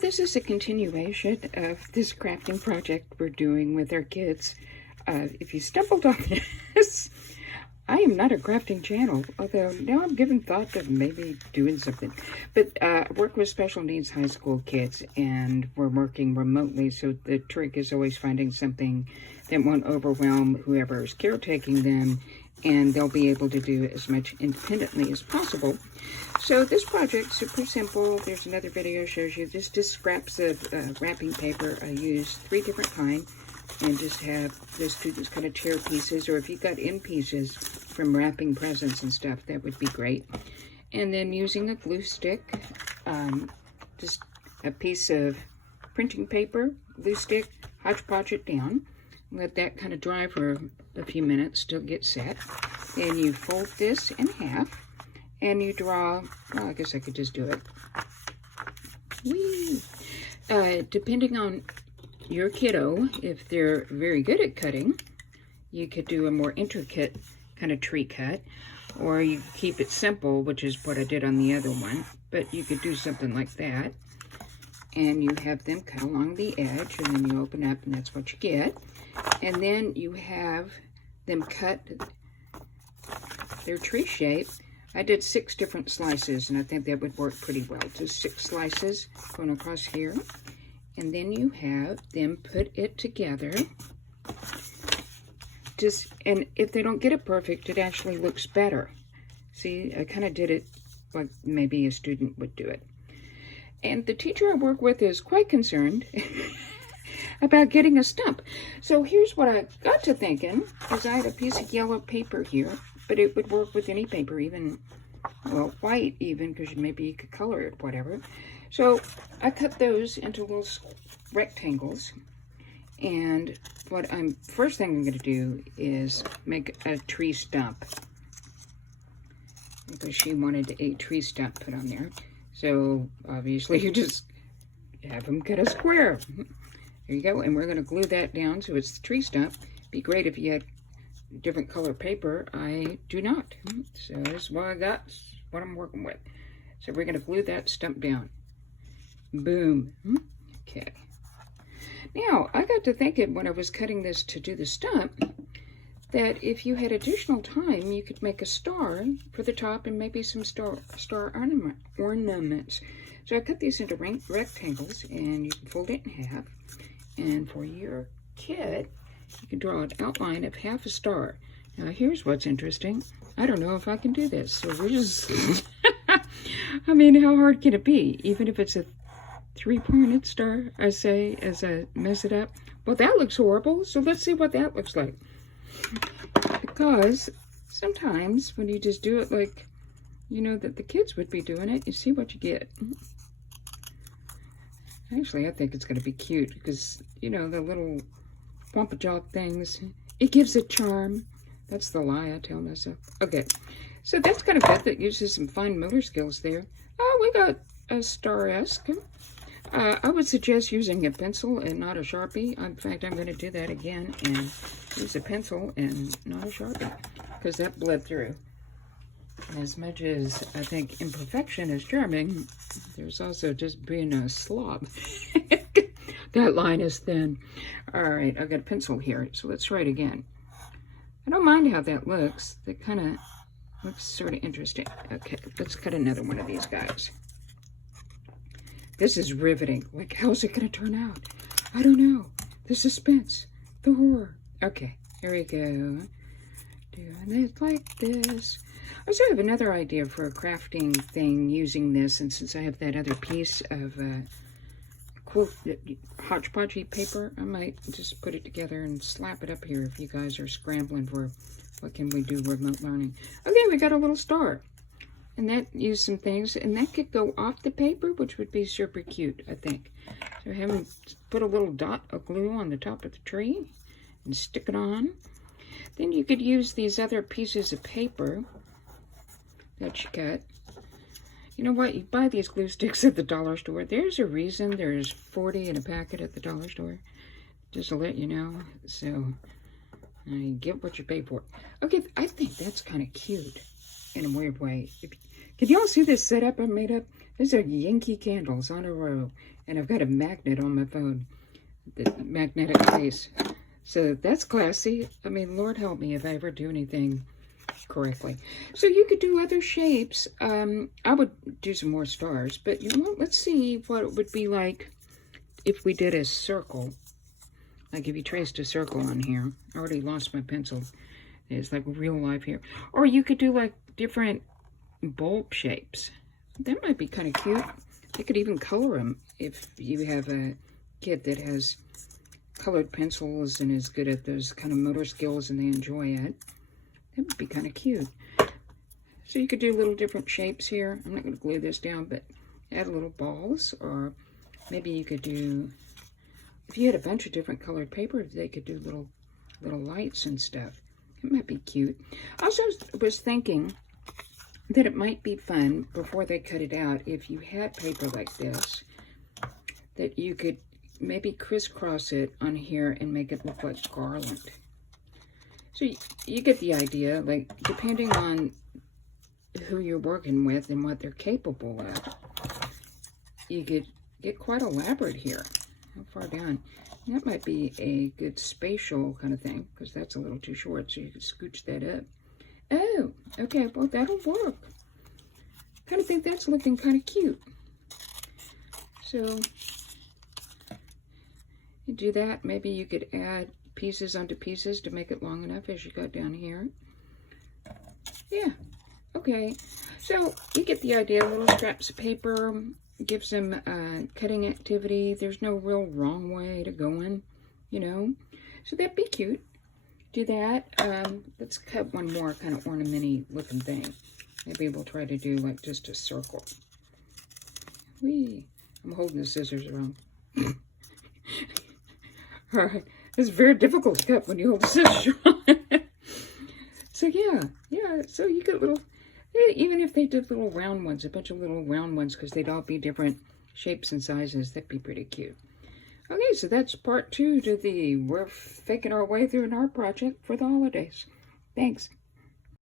This is a continuation of this crafting project we're doing with our kids. If you stumbled on this, I am not a crafting channel, although now I'm giving thought to maybe doing something. But I work with special needs high school kids, and we're working remotely, so the trick is always finding something that won't overwhelm whoever is caretaking them, and they'll be able to do as much independently as possible. So this project's super simple. There's another video that shows you this, just scraps of wrapping paper. I use 3 different kinds, and just have the students kind of tear pieces, or if you got in pieces from wrapping presents and stuff, that would be great. And then using a glue stick, just a piece of printing paper, glue stick, hodgepodge it down. Let that kind of dry for a few minutes till it gets set. Then you fold this in half, and you draw, well, I guess I could just do it. Whee! Depending on your kiddo, if they're very good at cutting, you could do a more intricate kind of tree cut, or you keep it simple, which is what I did on the other one, but you could do something like that, and you have them cut along the edge, and then you open up, and that's what you get. And then you have them cut their tree shape. I did 6 different slices, and I think that would work pretty well. Just 6 slices going across here. And then you have them put it together. And if they don't get it perfect, it actually looks better. See, I kind of did it like maybe a student would do it. And the teacher I work with is quite concerned about getting a stump. So here's what I got to thinking, is I had a piece of yellow paper here, but it would work with any paper, even, well, white even, because maybe you could color it, whatever. So I cut those into little rectangles, and first thing I'm going to do is make a tree stump, because she wanted a tree stump put on there. So obviously you just have them cut a square. There you go, and we're going to glue that down so it's the tree stump. Be great if you had different color paper. I do not, so this is what I got, what I'm working with. So we're going to glue that stump down. Boom. Okay. Now, I got to thinking when I was cutting this to do the stump, that if you had additional time, you could make a star for the top and maybe some star ornaments. So I cut these into rectangles, and you can fold it in half. And for your kit, you can draw an outline of half a star. Now, here's what's interesting. I don't know if I can do this, so we're just... I mean, how hard can it be? Even if it's a 3-pointed star, I say, as I mess it up. Well, that looks horrible, so let's see what that looks like. Because sometimes when you just do it like, you know, that the kids would be doing it, you see what you get. Actually, I think it's going to be cute because, you know, the little Wampajog things, it gives it charm. That's the lie I tell myself. Okay, so that's kind of good. That uses some fine motor skills there. Oh, we got a star-esque. I would suggest using a pencil and not a Sharpie. In fact, I'm going to do that again and use a pencil and not a Sharpie, because that bled through. As much as I think imperfection is charming, there's also just being a slob. That line is thin. All right, I've got a pencil here, so let's try it again. I don't mind how that looks. That kind of looks sort of interesting. Okay, let's cut another one of these guys. This is riveting. Like, how's it going to turn out? I don't know. The suspense, the horror. Okay, here we go. Doing it like this. I also have another idea for a crafting thing using this, and since I have that other piece of hodgepodge paper, I might just put it together and slap it up here if you guys are scrambling for what can we do remote learning. Okay, we got a little star, and that used some things, and that could go off the paper, which would be super cute, I think. So have them put a little dot of glue on the top of the tree and stick it on. Then you could use these other pieces of paper that you cut. You know what? You buy these glue sticks at the dollar store. There's a reason there's 40 in a packet at the dollar store. Just to let you know. So, you get what you pay for. Okay, I think that's kind of cute in a weird way. Can y'all see this setup I made up? These are Yankee candles on a row. And I've got a magnet on my phone, the magnetic case. So that's classy. I mean, Lord help me if I ever do anything correctly. So you could do other shapes. I would do some more stars, but you know, let's see what it would be like if we did a circle. Like if you traced a circle on here. I already lost my pencil. It's like real life here. Or you could do like different bulb shapes. That might be kind of cute. You could even color them if you have a kid that has colored pencils and is good at those kind of motor skills and they enjoy it. That would be kind of cute. So you could do little different shapes here. I'm not going to glue this down, but add little balls. Or maybe you could do, if you had a bunch of different colored paper, they could do little lights and stuff. It might be cute. I also was thinking that it might be fun, before they cut it out, if you had paper like this, that you could maybe crisscross it on here and make it look like garland. So you get the idea, like, depending on who you're working with and what they're capable of, you could get quite elaborate here. How far down? That might be a good spatial kind of thing, because that's a little too short, so you could scooch that up. Oh, okay, well, that'll work. Kind of think that's looking kind of cute. So, you do that. Maybe you could add pieces onto pieces to make it long enough as you go down here. Yeah, okay. So, you get the idea. Little scraps of paper gives them cutting activity. There's no real wrong way to go in, you know. So, that'd be cute. Do that. Let's cut one more kind of ornament-y looking thing. Maybe we'll try to do like just a circle. Whee! I'm holding the scissors wrong. Alright, it's very difficult to cut when you hold the scissors wrong. So yeah, so you get little, even if they did little round ones, a bunch of little round ones, because they'd all be different shapes and sizes, that'd be pretty cute. Okay, so that's part 2 to the we're faking our way through an art project for the holidays. Thanks.